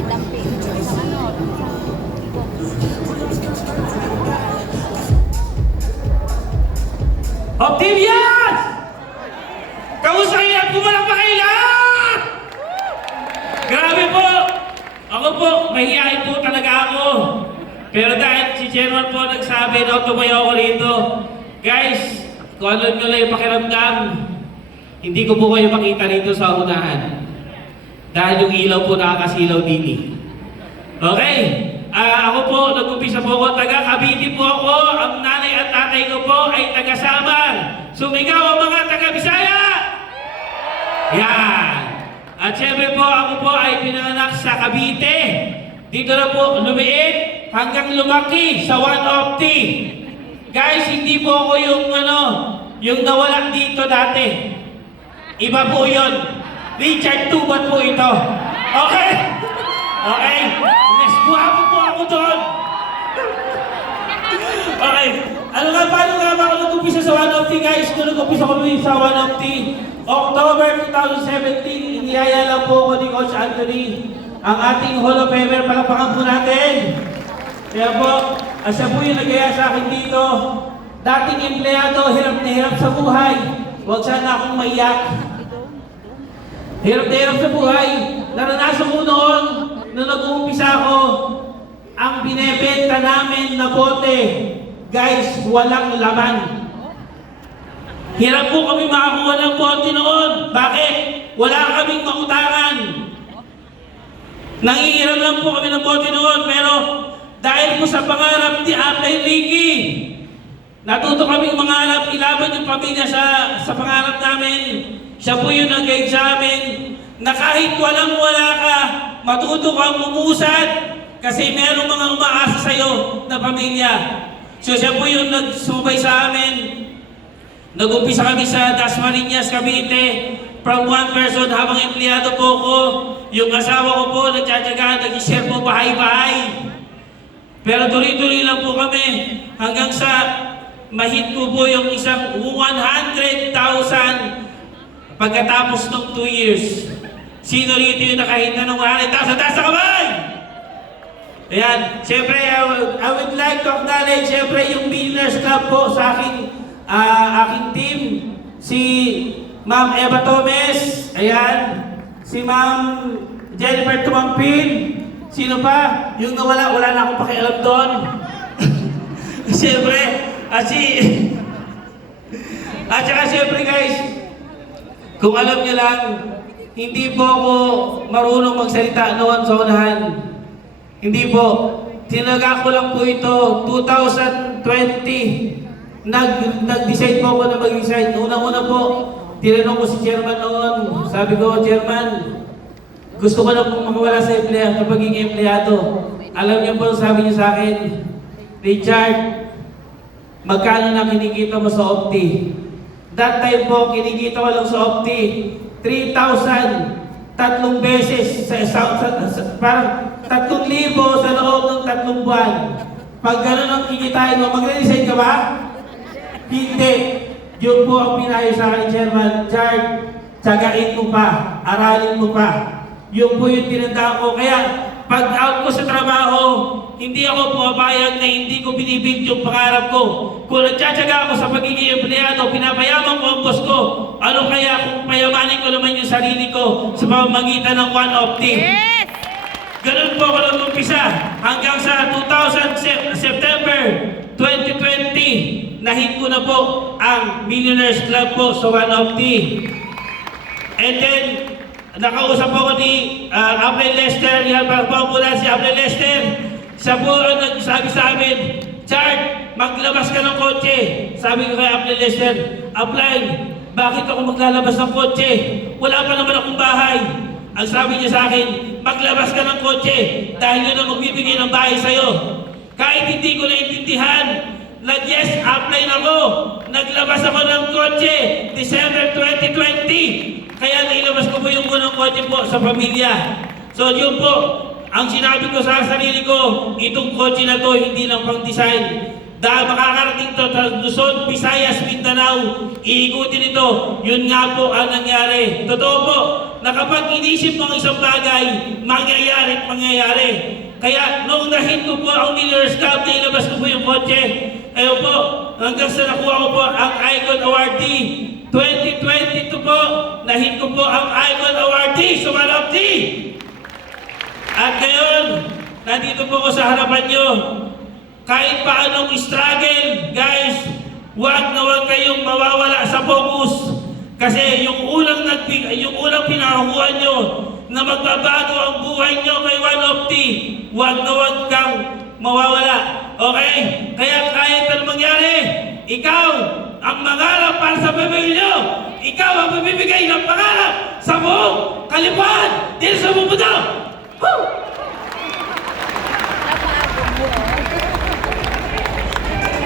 Dampi. Isang ano, Octavian! Kamusta kayo? Pumalang pa kayo lahat! Grabe po! Ako po, mahihayin po talaga ako. Pero dahil si Chairman po nagsabi na tumayo ako rito, guys, kung alam nyo lang yung pakiramdam, hindi ko po kayo makita rito sa unahan. Dahil yung ilaw po nakakasilaw din. Okay? Ako po, nag-umpisa po ako, taga Cavite po ako. Ang nanay at tatay ko po ay taga Samar. Sumigaw ang mga taga Bisaya! Yan! At syempre po, ako po ay pinanganak sa Cavite. Dito na po lumiit hanggang lumaki sa 1 Guys, hindi po ako yung nawala dito dati. Iba po yun. Richard Tubat po ito. Okay? Okay? Mas guwapo po ako doon. Okay. Paano nga ba ako nag-umpisa sa 1 guys? Kung nag-umpisa ko sa 1 October 2017, iniyaya lang po ako ni Coach Anthony. Ang ating Hall of Famer, palakpakan po natin. Kaya po, siya po yung nagaya sa akin dito. Dating empleyado, hirap na hirap sa buhay. Huwag sana akong maiyak. Hirap na hirap sa buhay. Naranasan ko noon, nung nag-uumpisa ako, ang binebenta namin na bote, guys, walang laman. Hirap po kami makakuha ng bote noon. Bakit? Wala kaming mautangan. Nangihiram lang po kami ng bote noon, pero dahil po sa pangarap ni Aplay Ricky, natuto kaming mangarap, ilaban yung pamilya sa pangarap namin. Siya po yung nag-guide sa amin na kahit walang-wala ka, matuto kang umusad kasi merong mga umaasa sa'yo na pamilya. So siya po yung nagsubay sa amin. Nag-umpisa kami sa Dasmariñas, Cavite. From 1 person habang empleyado po ko. Yung asawa ko po, nagtsatsaga, nag-share po bahay-bahay. Pero tuloy-tuloy lang po kami hanggang sa mahit ko po yung isang 100,000 pagkatapos ng 2 years. Sino rito yung nakahita ng 100,000? Taas sa kamay! Ayan, siyempre, I would like to acknowledge, siyempre, yung Millionaires Club po sa aking team. Si Ma'am Eva Tomes, ayan. Si Ma'am Jennifer Tumampin. Sino pa? Yung nawala, wala na akong pakialam doon. Siyempre, at saka siyempre guys, kung alam niyo lang, hindi po ako marunong magsalita noon sa unahan. Hindi po. Tinaga ko lang po ito, 2020. Nag-decide po ako na mag-resign. Unang-una po, tinanong ko si Chairman noon. Sabi ko, Chairman, gusto ko na pong makawala sa pagiging empleyado. Alam niyo po, sabi niyo sa akin, Richard, magkano na kinikita mo sa Opti? That time po, kinikita ko lang sa Opti, 3,000, 3 beses, parang 3,000 sa loob ng 3 buwan. Pag gano'n ang kikitain mo, mag-resign ka ba? Hindi. Yun po ang pinayo sa akin, Chairman. Chard, tsagain mo pa, aralin mo pa. Yun po yung tinandaan ko. Kaya, pag out ko sa trabaho, hindi ako pumapayag na hindi ko binibig yung pangarap ko. Kung nagtsatsaga ako sa pagiging empleyado, pinapayaman ko ang boss ko. Ano kaya kung payamanin ko naman yung sarili ko sa pamamagitan ng 1 yes! Ganun po ako nag-umpisa hanggang sa September 2020, nahit ko na po ang Millionaires Club po sa 1 And then, nakausap ako ni Aplay Lester, yan pa po si Aplay Lester. Siya po ang nagsabi sa amin, Chard, maglabas ka ng kotse. Sabi ko kay Aplay Lester, Aplay, bakit ako maglalabas ng kotse? Wala pa naman akong bahay. Ang sabi niya sa akin, maglabas ka ng kotse dahil yun ang magbibigay ng bahay sa'yo. Kahit hindi ko naintindihan, yes, apply na ako. Naglabas ako ng kotse, December 2020. Kaya nailabas ko po yung unang kotse po sa pamilya. So yun po, ang sinabi ko sa sarili ko, itong kotse na to hindi lang pang design. Dahil makakarating to sa Luzon, Visayas, Mindanao, iikutin ito. Yun nga po ang nangyari. Totoo po, na kapag inisip mo ang isang bagay, mangyayari at mangyayari. Kaya nung nahinto po ang Millionaires Club, nailabas ko po yung kotse. Ayun po, hanggang sa nakuha ko po ang Icon Awardee. 2022 po, nahinto po ang Icon Awardee sa One of the. At ngayon, nandito po ako sa harapan nyo. Kahit paanong struggle, guys, huwag na huwag kayong mawawala sa focus. Kasi yung unang pinakuha nyo na magbabago ang buhay nyo kay One of the, huwag na huwag kang mawawala. Okay? Kaya kahit anong mangyari, ikaw ang mangarap para sa pamilya nyo. Ikaw ang mamimigay ng pangarap sa buong kalipuan dito sa mundo. Woo!